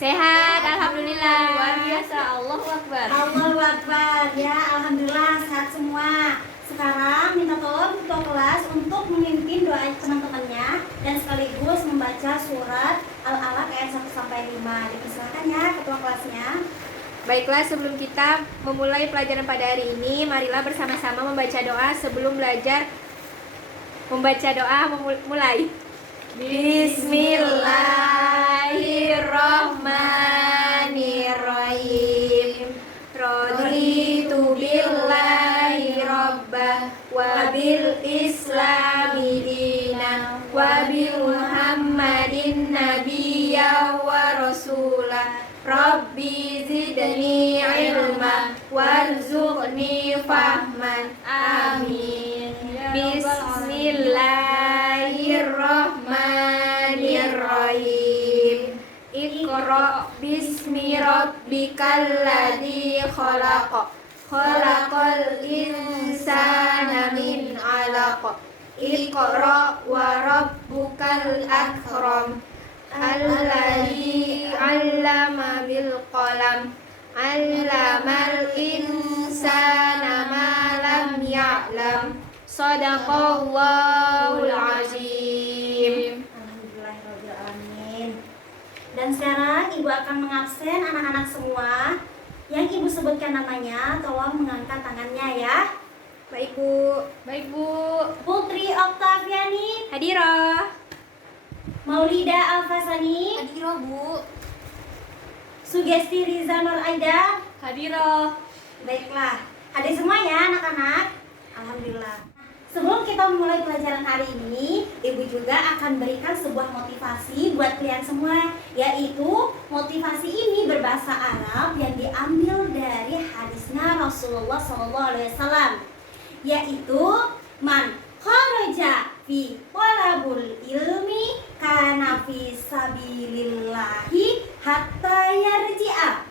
Sehat, alhamdulillah. Luar biasa, Allahu Akbar. Allahu Akbar. Ya, alhamdulillah sehat semua. Sekarang minta tolong ketua kelas untuk memimpin doa teman-temannya dan sekaligus membaca surat Al-Alaq ayat 1 sampai 5. Dipersilakan ya ketua kelasnya. Baiklah, sebelum kita memulai pelajaran pada hari ini, marilah bersama-sama membaca doa sebelum belajar. Membaca doa mulai. Bismillahirrahmanirrahim. Raditu billahi rabbah wa bil islami dina wa bi Muhammadin nabiyya wa rasulah. Rabbi zidni ilma warzuqni fahman. Amin. Bismillahirrahmanirrahim. Iqra bismi rabbikal ladzi khalaq. Khalaqal insana min 'alaq. Iqra wa rabbukal akram. Alladzi 'allama bil qalam. 'Allamal insana ma lam ya'lam. Shadaqallahul azim. Alhamdulillahirrahmanirrahim. Dan sekarang Ibu akan mengabsen anak-anak semua. Yang Ibu sebutkan namanya, tolong mengangkat tangannya ya. Baik Bu. Baik Bu. Putri Oktaviani, Hadirah. Maulida Alfasani, Hadirah Bu. Sugesti Riza Nur Aida. Hadirah. Baiklah, hadir semua ya anak-anak. Alhamdulillah. Sebelum kita memulai pelajaran hari ini, Ibu juga akan berikan sebuah motivasi buat kalian semua, yaitu motivasi ini berbahasa Arab yang diambil dari hadisnya Rasulullah SAW, yaitu man kharaja fi talabul ilmi kana fi sabilillahi hatta yarji'a.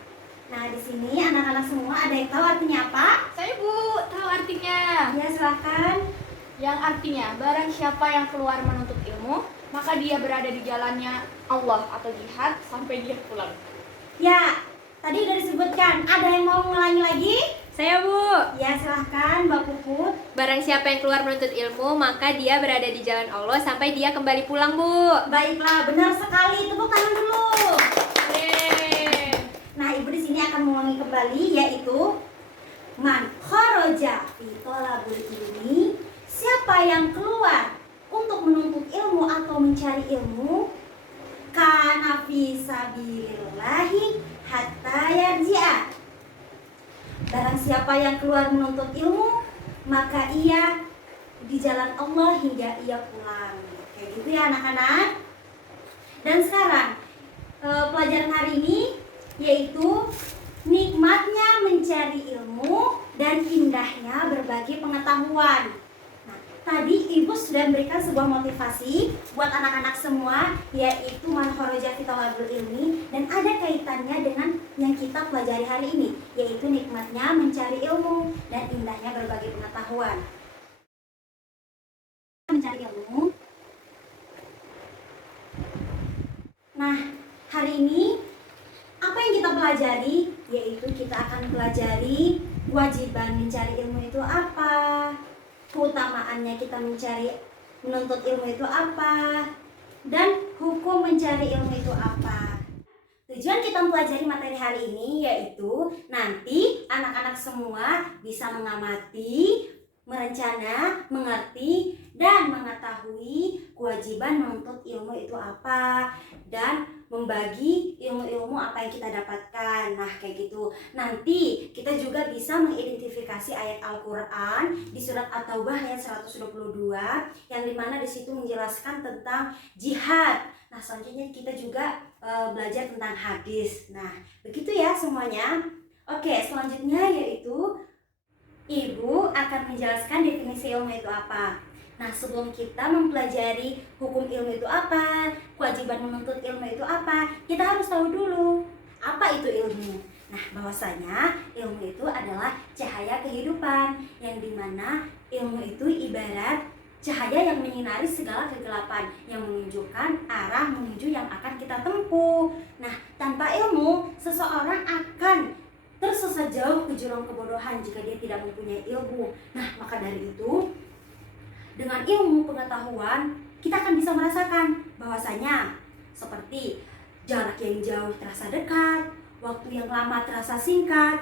Nah, di sini anak-anak semua ada yang tahu artinya apa? Saya Bu, tahu artinya. Ya, silakan. Yang artinya, barang siapa yang keluar menuntut ilmu, maka dia berada di jalannya Allah atau jihad sampai dia pulang. Ya, tadi udah disebutkan. Ada yang mau mengulangi lagi? Saya Bu. Ya, silahkan Mbak Puput. Barang siapa yang keluar menuntut ilmu, maka dia berada di jalan Allah sampai dia kembali pulang, Bu. Baiklah, benar sekali. Tepuk tangan dulu. Yeay. Nah, Ibu di sini akan mengulangi kembali, yaitu man kharaja fi talabul ilmi, siapa yang keluar untuk menuntut ilmu atau mencari ilmu, kana fi sabilillahi hatta yarji'a. Barang siapa yang keluar menuntut ilmu, maka ia di jalan Allah hingga ia pulang. Kayak gitu ya anak-anak. Dan sekarang pelajaran hari ini yaitu nikmatnya mencari ilmu dan indahnya berbagi pengetahuan. Nah, tadi Ibu sudah memberikan sebuah motivasi buat anak-anak semua, yaitu man kharaja fi talabul ilmi, dan ada kaitannya dengan yang kita pelajari hari ini, yaitu nikmatnya mencari ilmu dan indahnya berbagi pengetahuan. Mencari ilmu. Nah, hari ini apa yang kita pelajari? Yaitu kita akan pelajari kewajiban mencari ilmu itu apa, keutamaannya kita menuntut ilmu itu apa, dan hukum mencari ilmu itu apa. Tujuan kita mempelajari materi hari ini yaitu nanti anak-anak semua bisa mengamati, merencana, mengerti, dan mengetahui kewajiban menuntut ilmu itu apa, dan membagi ilmu-ilmu apa yang kita dapatkan. Nah, kayak gitu. Nanti kita juga bisa mengidentifikasi ayat Al-Quran di surat At-Taubah ayat 122, yang dimana di situ menjelaskan tentang jihad. Nah, selanjutnya kita juga belajar tentang hadis. Nah, begitu ya semuanya. Oke, selanjutnya yaitu Ibu akan menjelaskan definisi ilmu itu apa. Nah, sebelum kita mempelajari hukum ilmu itu apa, kewajiban menuntut ilmu itu apa, kita harus tahu dulu apa itu ilmu. Nah, bahwasanya ilmu itu adalah cahaya kehidupan, yang dimana ilmu itu ibarat cahaya yang menyinari segala kegelapan, yang menunjukkan arah menuju yang akan kita tempuh. Nah, tanpa ilmu, seseorang akan tersesat jauh ke jurang kebodohan jika dia tidak mempunyai ilmu. Nah, maka dari itu, dengan ilmu pengetahuan, kita akan bisa merasakan bahwasanya seperti jarak yang jauh terasa dekat, waktu yang lama terasa singkat,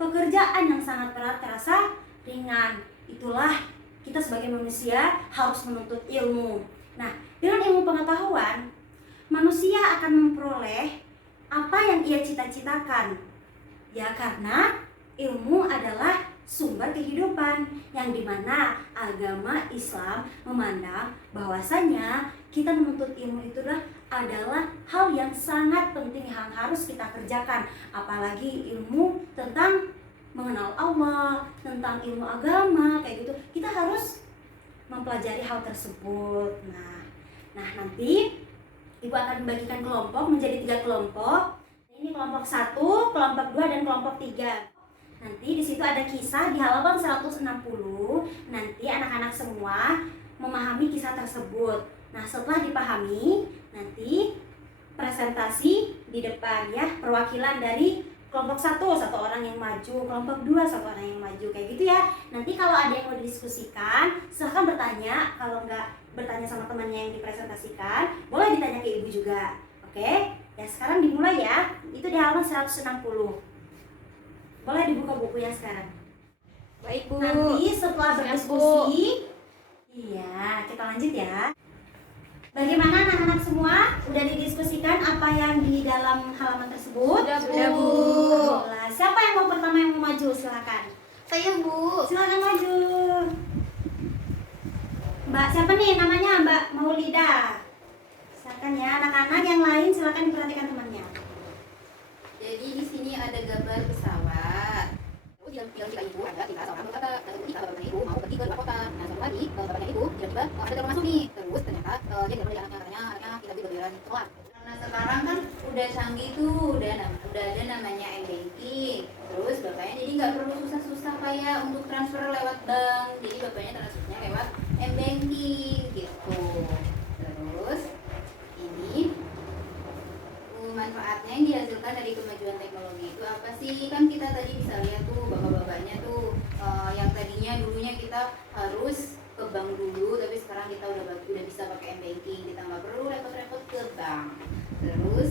pekerjaan yang sangat berat terasa ringan. Itulah kita sebagai manusia harus menuntut ilmu. Nah, dengan ilmu pengetahuan, manusia akan memperoleh apa yang ia cita-citakan. Ya, karena ilmu adalah sumber kehidupan, yang dimana agama Islam memandang bahwasanya kita menuntut ilmu itu adalah hal yang sangat penting yang harus kita kerjakan. Apalagi ilmu tentang mengenal Allah, tentang ilmu agama, kayak gitu. Kita harus mempelajari hal tersebut. Nah, nanti Ibu akan membagikan kelompok menjadi 3 kelompok. Ini kelompok 1, kelompok 2, dan kelompok 3. Nanti di situ ada kisah di halaman 160. Nanti anak-anak semua memahami kisah tersebut. Nah, setelah dipahami, nanti presentasi di depan ya, perwakilan dari kelompok 1, 1 orang yang maju, kelompok 2, 1 orang yang maju, kayak gitu ya. Nanti kalau ada yang mau didiskusikan, silahkan bertanya. Kalau nggak bertanya sama temannya yang dipresentasikan, boleh ditanya ke ibu juga. Oke? Ya, sekarang dimulai ya. Itu di halaman 160. Boleh dibuka bukunya sekarang. Baik, Bu. Nanti setelah berdiskusi, iya, kita lanjut ya. Bagaimana anak-anak semua? Udah didiskusikan apa yang di dalam halaman tersebut? Sudah, Bu. Nah, siapa yang mau pertama yang mau maju? Silakan. Saya, Bu. Silakan maju. Mbak siapa nih namanya? Mbak Maulida. Silakan ya, anak-anak yang lain silakan diperhatikan temannya. Jadi di sini ada gambar pesawat. Terus tiba-tiba ibu ada tinggal seorang berkata, dan ketika bapaknya ibu mau pergi ke luar kota. Nah, suatu hari bapaknya ibu tiba-tiba ada telepon masuk nih. Terus ternyata dia tidak boleh anaknya kita beli giliran sekolah. Karena sekarang kan udah canggih tuh, udah ada namanya m-banking. Terus bapaknya jadi nggak perlu susah-susah kayak untuk transfer lewat bank. Jadi bapaknya transfernya lewat m-banking gitu. Terus ini manfaatnya yang dihasilkan dari kemajuan teknologi itu apa sih? Kan kita tadi bisa lihat tuh bapak-bapaknya tuh yang tadinya dulunya kita harus ke bank dulu, tapi sekarang kita udah bisa pakai m-banking, kita nggak perlu repot-repot ke bank. Terus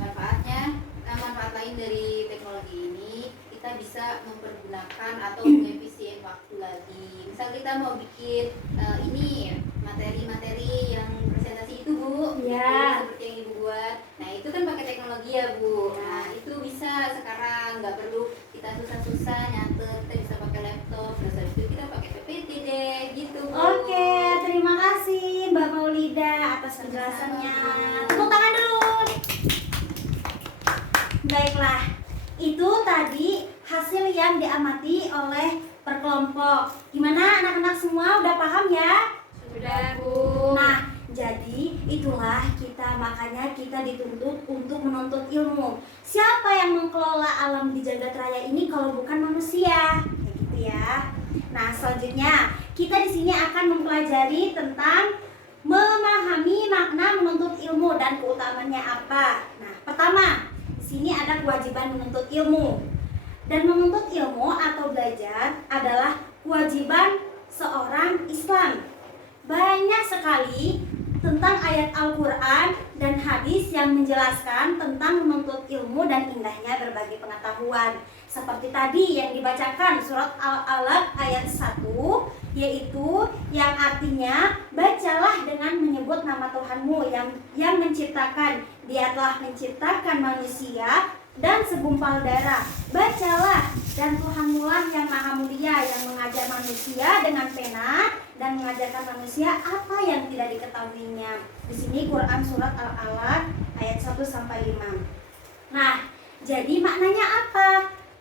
manfaat lain dari teknologi ini, kita bisa mempergunakan atau mengefisien waktu lagi. Misal kita mau bikin ini materi-materi yang presentasi itu, Bu, Ya. itu seperti yang Ibu buat. Nah, itu kan pakai teknologi ya, Bu. Nah, itu bisa sekarang, nggak perlu kita susah-susah nyatet, kita bisa pakai laptop. Terus habis itu kita pakai PPT deh, gitu, Bu. Oke, terima kasih Mbak Maulida atas penjelasannya. Tepuk tangan dulu. Baiklah, itu tadi hasil yang diamati oleh per kelompok. Gimana anak-anak semua udah paham ya? Sudah, Bu. Nah, jadi itulah makanya kita dituntut untuk menuntut ilmu. Siapa yang mengelola alam di jagat raya ini kalau bukan manusia? Kayak gitu ya. Nah, selanjutnya kita di sini akan mempelajari tentang memahami makna menuntut ilmu dan keutamaannya apa. Nah, pertama, di sini ada kewajiban menuntut ilmu. Dan menuntut ilmu atau belajar adalah kewajiban seorang Islam. Banyak sekali tentang ayat Al-Quran dan hadis yang menjelaskan tentang menuntut ilmu dan indahnya berbagai pengetahuan. Seperti tadi yang dibacakan surat Al-Alaq ayat 1, yaitu yang artinya bacalah dengan menyebut nama Tuhanmu yang menciptakan. Dia telah menciptakan manusia dan segumpal darah. Bacalah, dan Tuhanmu lah yang maha mulia, yang mengajar manusia dengan pena dan mengajarkan manusia apa yang tidak diketahuinya. Di sini Quran surat Al-Alaq ayat 1 sampai 5. Nah, jadi maknanya apa?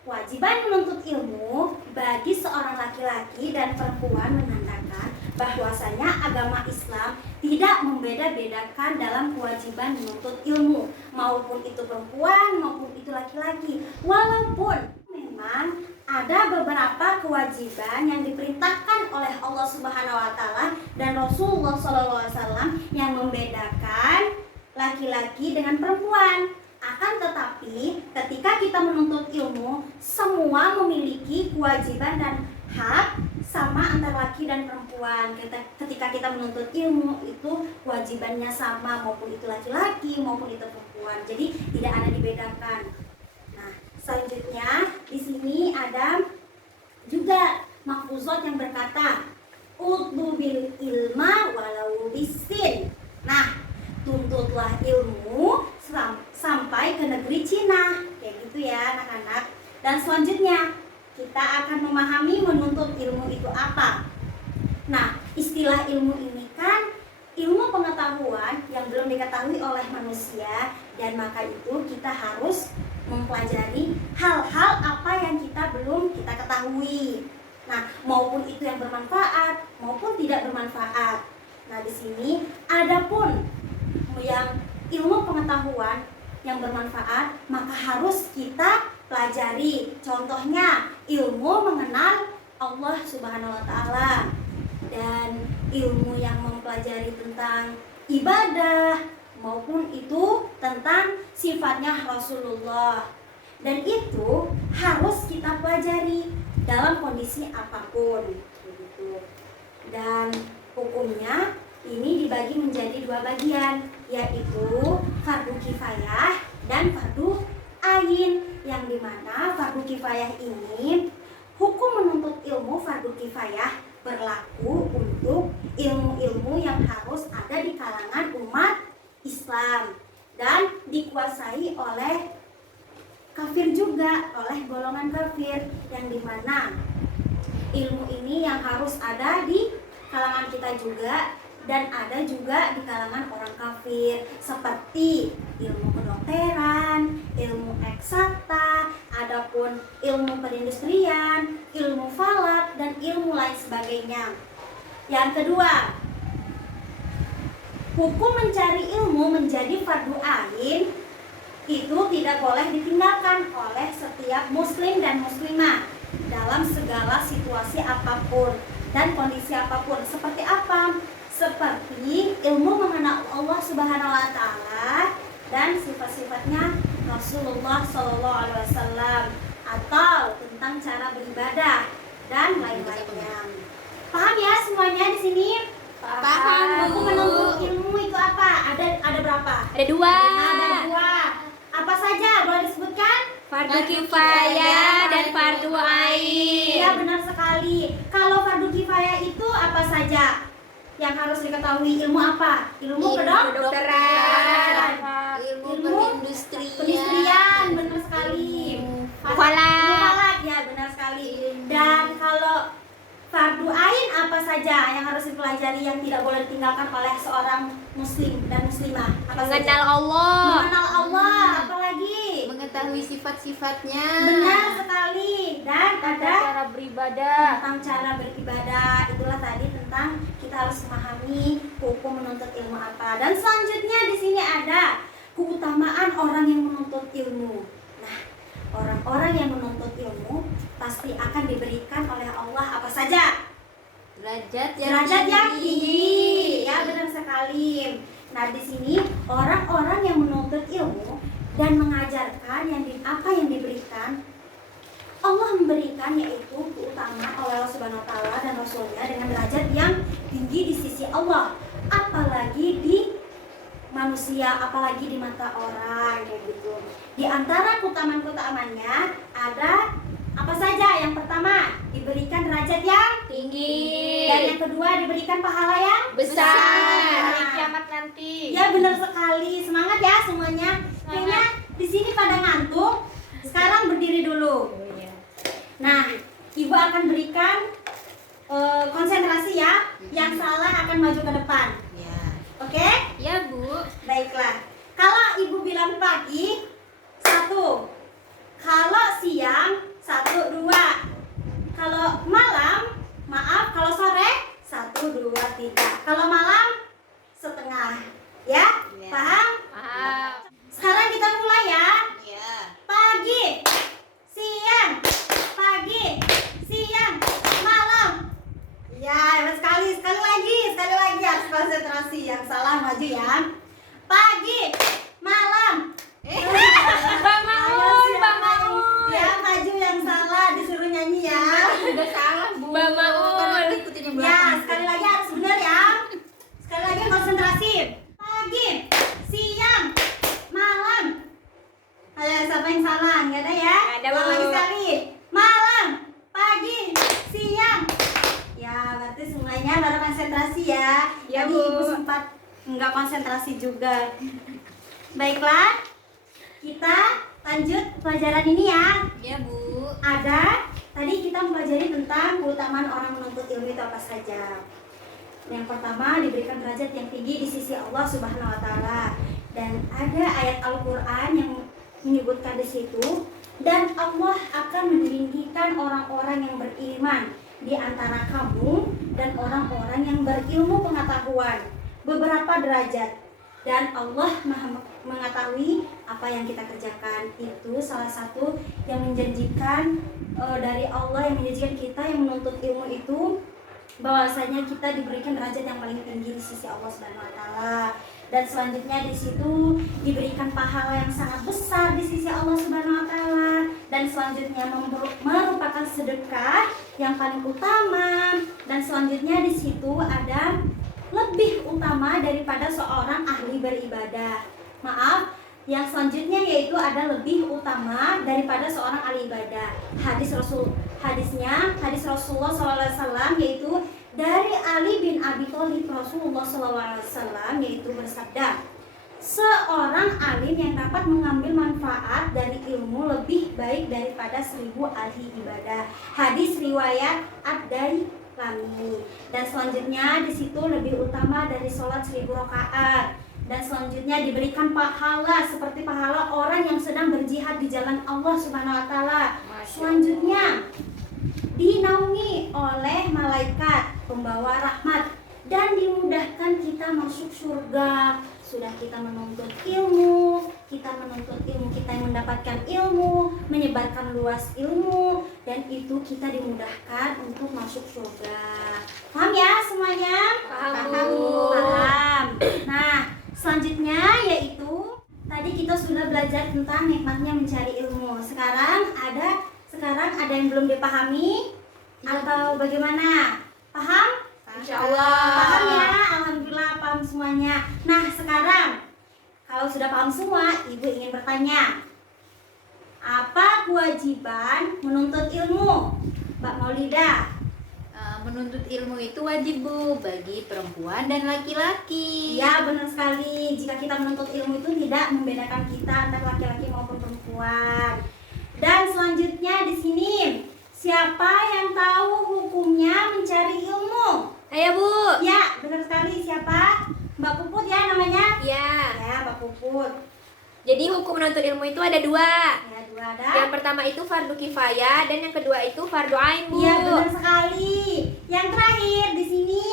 Kewajiban menuntut ilmu bagi seorang laki-laki dan perempuan menandakan bahwasanya agama Islam tidak membeda-bedakan dalam kewajiban menuntut ilmu, maupun itu perempuan maupun itu laki-laki. Walaupun memang ada beberapa kewajiban yang diperintahkan oleh Allah Subhanahu wa taala dan Rasulullah SAW yang membedakan laki-laki dengan perempuan. Akan tetapi, ketika kita menuntut ilmu, semua memiliki kewajiban dan hak sama antara laki dan perempuan. Ketika kita menuntut ilmu, itu kewajibannya sama, maupun itu laki-laki maupun itu perempuan. Jadi tidak ada dibedakan. Nah, selanjutnya di sini ada juga mahfuzat yang berkata, "Utlubil ilma walau bisin." Nah, tuntutlah ilmu sampai ke negeri Cina, kayak gitu ya anak-anak. Dan selanjutnya kita akan memahami menuntut ilmu itu apa. Nah, istilah ilmu ini kan ilmu pengetahuan yang belum diketahui oleh manusia, dan maka itu kita harus mempelajari hal-hal apa yang kita belum kita ketahui. Nah, maupun itu yang bermanfaat maupun tidak bermanfaat. Nah, di sini adapun yang ilmu pengetahuan yang bermanfaat maka harus kita pelajari. Contohnya ilmu mengenal Allah Subhanahu wa taala, dan ilmu yang mempelajari tentang ibadah maupun itu tentang sifatnya Rasulullah, dan itu harus kita pelajari dalam kondisi apapun begitu. Dan hukumnya ini dibagi menjadi dua bagian, yaitu fardu kifayah dan fardu ain, yang dimana fardu kifayah ini hukum menuntut ilmu fardu kifayah berlaku untuk ilmu-ilmu yang harus ada di kalangan umat Islam dan dikuasai oleh kafir juga, oleh golongan kafir, yang dimana ilmu ini yang harus ada di kalangan kita juga dan ada juga di kalangan orang kafir, seperti ilmu kedokteran, ilmu eksakta, adapun ilmu perindustrian, ilmu falak, dan ilmu lain sebagainya. Yang kedua, hukum mencari ilmu menjadi fardu ain itu tidak boleh ditinggalkan oleh setiap muslim dan muslimah dalam segala situasi apapun dan kondisi apapun. Seperti apa? Seperti ilmu mengenal Allah Subhanahu wa taala dan sifat-sifatnya Rasulullah SAW, atau tentang cara beribadah dan lain-lainnya. Paham ya semuanya di sini? Paham, Bu. Aku menuntut ilmu itu apa? Ada berapa? Ada dua. Ada dua. Apa saja? Boleh disebutkan? Fardu kifayah dan fardu ain. Iya, benar sekali. Kalau fardu kifayah itu apa saja yang harus diketahui? Ilmu apa? Ilmu kedokteran, ilmu Ilmu perindustrian, benar sekali. falak. Ya, benar sekali. Dan kalau fardu ain apa saja yang harus dipelajari yang tidak boleh ditinggalkan oleh seorang muslim dan muslimah? Apa Mengenal saja? Allah. Mengenal Allah, apalagi? mengetahui sifat-sifatnya. Benar sekali. Dan ada cara beribadah. tentang cara beribadah. Itulah tadi tentang kita harus memahami hukum menuntut ilmu apa. Dan selanjutnya di sini ada keutamaan orang yang menuntut ilmu. Nah, orang-orang yang menuntut ilmu pasti akan diberikan oleh Allah apa saja? Derajat Yang tinggi. Ya, benar sekali. Nah, di sini orang-orang yang menuntut ilmu dan mengajarkan apa yang diberikan, Allah memberikan yaitu keutamaan oleh Allah Subhanahu wa taala dan Rasulnya dengan derajat yang tinggi di sisi Allah, apalagi di manusia, apalagi di mata orang, kayak gitu. Di antara keutamaan-keutamaannya ada apa saja? Yang pertama, diberikan derajat yang Tinggi. dan yang kedua diberikan pahala yang Besar. Hari kiamat nanti. Ya, benar sekali. Semangat ya semuanya. Kayaknya di sini pada ngantuk. Sekarang berdiri dulu. Nah, Ibu akan berikan konsentrasi ya. Yang salah akan maju ke depan. Ya. Oke? Ya, Bu. Baiklah. Kalau Ibu bilang pagi, 1. Kalau siang, 1, 2. Kalau malam, kalau sore, 1, 2, 3. Kalau malam, setengah. Ya? Ya. Paham? Paham. Sekarang kita mulai ya. Ya. Pagi, siang, pagi, maju ya. Pagi, malam. Bang Maun, Bang Maun. Ya, maju yang salah disuruh nyanyi ya. Udah salah, Bu. Bang Maun. Ikutin yang Ya, belakang. sekali lagi harus benar ya. Sekali lagi konsentrasi. Pagi, siang, malam. Ayo, siapa yang salah? Nggak ada ya? Nggak ada, Ulang Bu. lagi sekali. Malam, pagi, siang. Ya, berarti semuanya baru konsentrasi ya. Ya, Tadi Bu. Ibu sempat nggak konsentrasi juga. Baiklah, kita lanjut pelajaran ini ya. Ya, Bu. Ada, tadi kita mempelajari tentang keutamaan orang menuntut ilmu itu apa saja. Yang pertama, diberikan derajat yang tinggi di sisi Allah Subhanahu wa taala. Dan ada ayat Al-Qur'an yang menyebutkan di situ, dan Allah akan meninggikan orang-orang yang beriman di antara kamu dan orang-orang yang berilmu pengetahuan beberapa derajat. Dan Allah Maha mengetahui apa yang kita kerjakan. Itu salah satu yang menjanjikan dari Allah, yang menjanjikan kita yang menuntut ilmu itu, bahwasanya kita diberikan derajat yang paling tinggi di sisi Allah Subhanahu wa taala. Dan selanjutnya di situ diberikan pahala yang sangat besar di sisi Allah Subhanahu wa taala. Dan selanjutnya merupakan sedekah yang paling utama. Dan selanjutnya di situ ada lebih utama daripada seorang ahli beribadah. Maaf, yang selanjutnya yaitu ada lebih utama daripada seorang ahli ibadah. Hadis Rasulullah SAW yaitu dari Ali bin Abi Thalib, Rasulullah SAW yaitu bersabda, seorang alim yang dapat mengambil manfaat dari ilmu lebih baik daripada 1000 ahli ibadah. Hadis riwayat Ad-Dailami. Dan selanjutnya di situ lebih utama dari sholat 1000 rakaat. Dan selanjutnya diberikan pahala seperti pahala orang yang sedang berjihad di jalan Allah Subhanahu wa taala. Selanjutnya dinaungi oleh malaikat pembawa rahmat dan dimudahkan kita masuk surga. Sudah kita menuntut ilmu, kita yang mendapatkan ilmu, menyebarkan luas ilmu, dan itu kita dimudahkan untuk masuk surga. Paham ya semuanya? Paham, Bu. Paham. Nah, selanjutnya yaitu tadi kita sudah belajar tentang nikmatnya mencari ilmu. Sekarang ada yang belum dipahami atau bagaimana? Paham? Insyaallah. Paham ya? Alhamdulillah paham semuanya. Nah, sekarang kalau sudah paham semua, Ibu ingin bertanya, apa kewajiban menuntut ilmu? Mbak Maulida. Menuntut ilmu itu wajib, Bu, bagi perempuan dan laki-laki. Ya, benar sekali. Jika kita menuntut ilmu itu tidak membedakan kita antara laki-laki maupun perempuan. Dan selanjutnya di sini, siapa yang tahu hukumnya mencari ilmu? Ayo, Bu. Ya, benar sekali. Siapa? Mbak Puput ya namanya? Ya. Ya, Mbak Puput. Jadi hukum menuntut ilmu itu ada dua. Ya, dua ada. Yang pertama itu fardu kifayah dan yang kedua itu fardu ain, Bu. Iya, benar sekali. Yang terakhir di sini,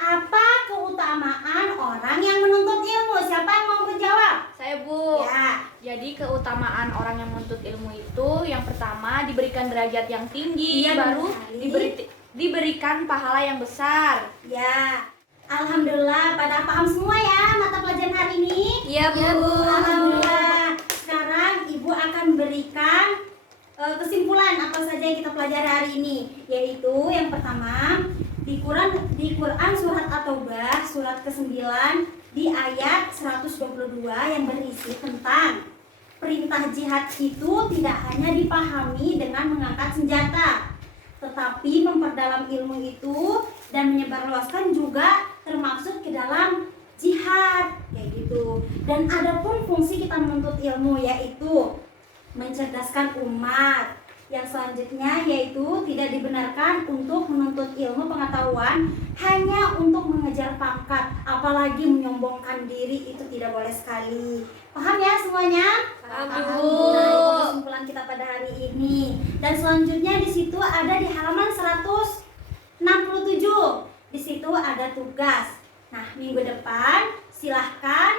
apa keutamaan orang yang menuntut ilmu? Siapa yang mau menjawab? Saya, Bu. Ya. Jadi keutamaan orang yang menuntut ilmu itu yang pertama diberikan derajat yang tinggi, Iya, baru benar sekali. diberikan pahala yang besar. Ya. Alhamdulillah pada paham semua ya mata pelajaran hari ini. Iya, Bu. Alhamdulillah. Sekarang Ibu akan berikan kesimpulan apa saja yang kita pelajari hari ini, yaitu yang pertama di Quran surat At-Taubah surat ke-9 di ayat 122 yang berisi tentang perintah jihad itu tidak hanya dipahami dengan mengangkat senjata, tetapi memperdalam ilmu itu dan menyebarluaskan juga termasuk ke dalam jihad kayak gitu. Dan ada pun fungsi kita menuntut ilmu yaitu mencerdaskan umat. Yang selanjutnya yaitu tidak dibenarkan untuk menuntut ilmu pengetahuan hanya untuk mengejar pangkat, apalagi menyombongkan diri, itu tidak boleh sekali. Paham ya semuanya? Paham, Bu. Nah, itu kesimpulan kita pada hari ini. Dan selanjutnya di situ ada di halaman 167. Di situ ada tugas. Nah, minggu depan silahkan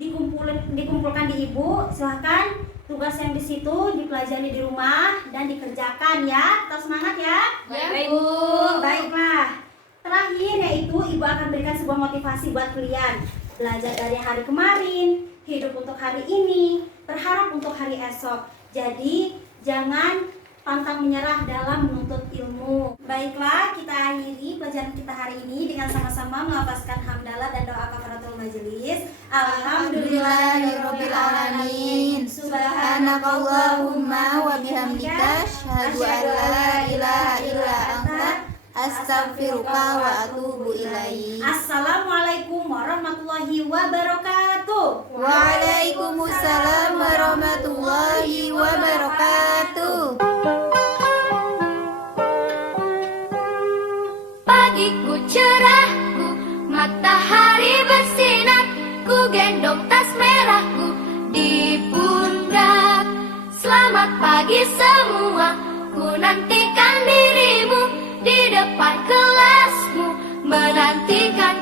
dikumpulkan di Ibu. Silahkan tugas yang di situ dipelajari di rumah dan dikerjakan ya. Tetap semangat ya. Baik, Bu. Baiklah. Terakhir yaitu Ibu akan berikan sebuah motivasi buat kalian. belajar dari hari kemarin, hidup untuk hari ini, berharap untuk hari esok. Jadi jangan pantang menyerah dalam menuntut ilmu. Baiklah, kita akhiri pelajaran kita hari ini dengan sama-sama melafazkan hamdalah dan doa kafaratul majelis. Alhamdulillahirabbil alamin. Subhanakallahumma wa bihamdika asyhadu an la ilaha illa anta astaghfiruka wa atubu ilaik. Assalamualaikum warahmatullahi wabarakatuh. Waalaikumsalam warahmatullahi wabarakatuh. Pagiku cerahku, matahari bersinar, ku gendong tas merahku di pundak. Selamat pagi semua, ku nantikan dirimu di depan kelasmu, menantikan